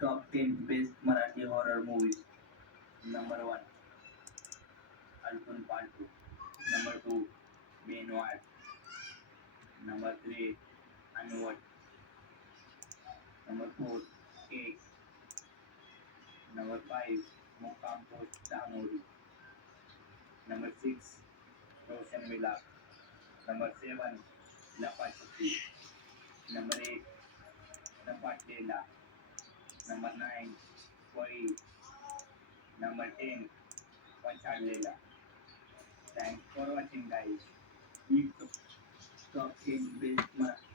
Top 10 Best Marathi Horror Movies. Number 1. Alpun Paltu. Number 2. Benwat. Number 3. Anuvat. Number 4. Cake. Number 5. Mokam Post Damodi. Number 6. Roshan Milak. Number 7. Lapachati. Number 8. Napatela. Number 9. Koi. Number 10. Pachadlela. Thanks for watching, guys. Keep talking best Marathi.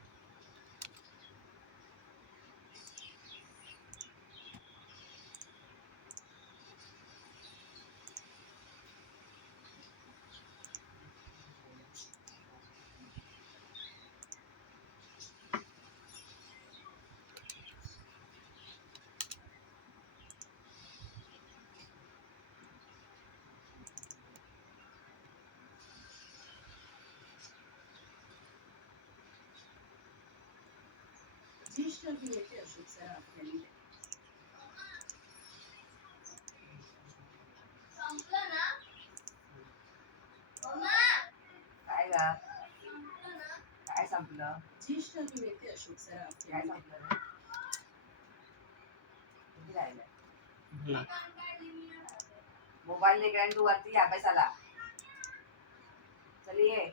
ज्येष्ठ अभिनेते अशोक सराफ यांनी काय गा काय संपलं ज्येष्ठ अभिनेते अशोक सराफ काय यांनी संपलं रे? किती राहिलंय मोबाईल लेकर आणि तू वरती अभ्यासाला चल ये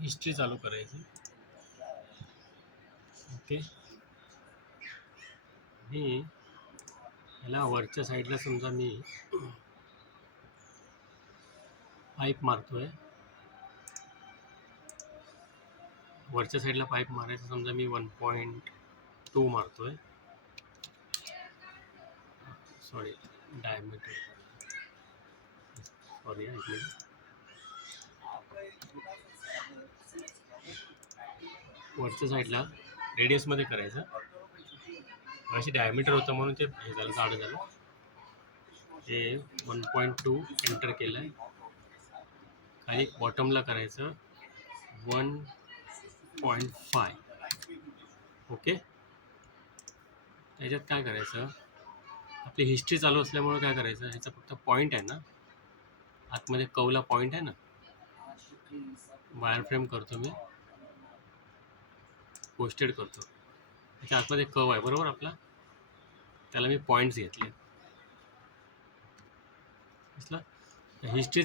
हिस्ट्री चालू करायची. ओके, मी ह्याला वरच्या साईडला समजा मी पाईप मारतोय. वरच्या साईडला पाईप मारायचं समजा मी 1.2 मारतोय. Sorry, diameter. सॉरी, एक मिनिट. वरच्या साईडला रेडियसमध्ये करायचं. अशी डायमीटर होतं म्हणून ते हे झालं, जाडं झालं. ते 1.2 एंटर केलं आहे. खाली बॉटमला करायचं 1.5. ओके, त्याच्यात काय करायचं, आपली हिस्ट्री चालू असल्यामुळे काय करायचं, ह्याचा फक्त पॉईंट आहे ना, आतमध्ये कवला पॉईंट आहे ना, वायर फ्रेम करतो मी, पोस्टेड करतो. त्याच्या आतमध्ये कव आहे बरोबर आपला, त्याला मी पॉईंट्स घेतले. दिसलं? हिस्ट्री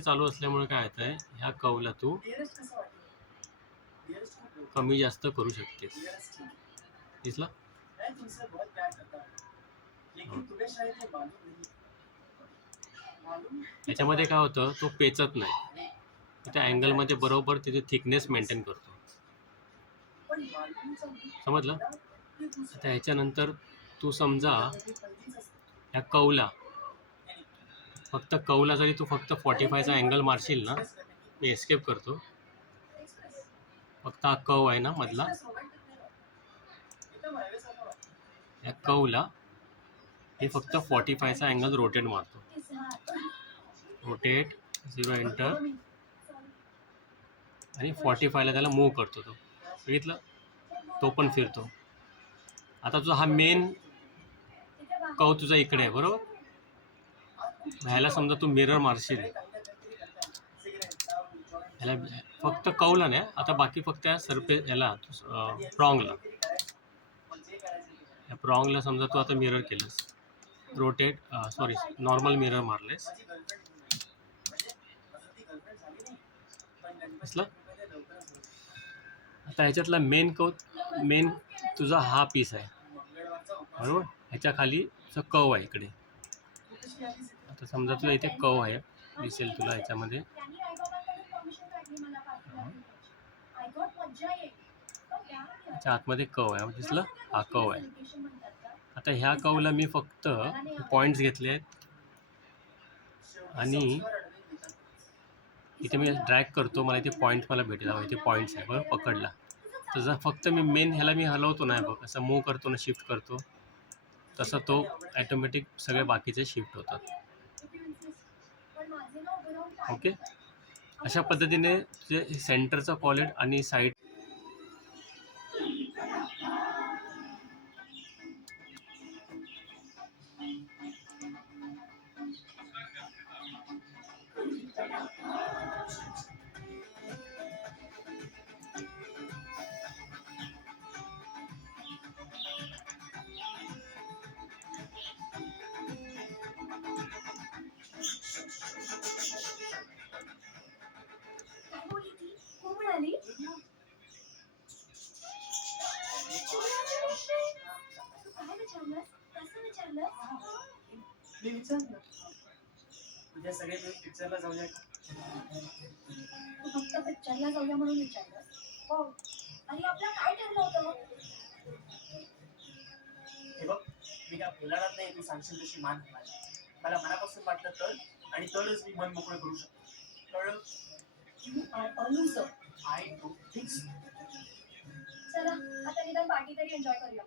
चालू असल्यामुळे काय होतं आहे, ह्या कवला तू कमी जास्त करू शकतेस. दिसलं? याच्यामध्ये काय होतं, तो पेचत नाही. त्या अँगलमध्ये बरोबर तिथे थिकनेस मेंटेन करतो. समजलं? आता ह्याच्यानंतर तू समजा ह्या कवला, फक्त कवला जरी तू फक्त 45चा अँगल मारशील ना, मी एस्केप करतो. फक्त हा कव आहे ना मधला, या कवला हे फक्त 45चा अँगल रोटेट मारतो. रोटेट 0 एंटर आणि 45ला त्याला मूव्ह करतो. तो बघितलं, तो पण फिरतो. आता तुझा हा मेन कव तुझा इकडे आहे बरोबर. ह्याला समजा तू मिरर मारशील, ह्याला फक्त कवला नाही, आता बाकी फक्त या ह्याला प्रॉंगला, या प्रॉंगला समजा तू आता मिरर केलंस, रोटेट सॉरी नॉर्मल मिरर मारलेस. दिसलं? आता ह्याच्यातला मेन तुझा हा पीस आहे बरोबर. ह्याच्या खाली तुझा कव आहे इकडे. आता समजा तुला इथे कव आहे, दिसेल तुला ह्याच्यामध्ये. ह्याच्या आतमध्ये कव आहे, दिसलं? हा कव आहे. आता ह्या कवला मी फक्त पॉईंट्स घेतले आहेत आणि इथे मी ड्रॅग करतो, मला इथे पॉईंट मला भेटेल. इथे पॉईंट्स आहे बरोबर, पकडला. तसा फक्त मी मेन ह्याला मी हलवतो नाही बघ, असं मूव्ह करतो ना, शिफ्ट करतो, तसं तो ॲटोमॅटिक सगळे बाकीचे शिफ्ट होतात. ओके, अशा पद्धतीने तुझे सेंटरचा कॉलेट आणि साईड मी विचारलं उद्या सगळे मिळून पिक्चरला जाऊया का? तू फक्त पिक्चरला जाऊया म्हणून विचारलं? हो. आणि आपलं काय ठरलं होतं मग? हे बघ, मी काय बोलणार नाही, तू सांगशील तशी मान आहे माझी. मला मनापासून वाटलं तर, आणि तरच मी मन मोकळं करू शकतो. कळलं? You are a loser. I don't think so. चला आता निदान पार्टी तरी एन्जॉय करूया.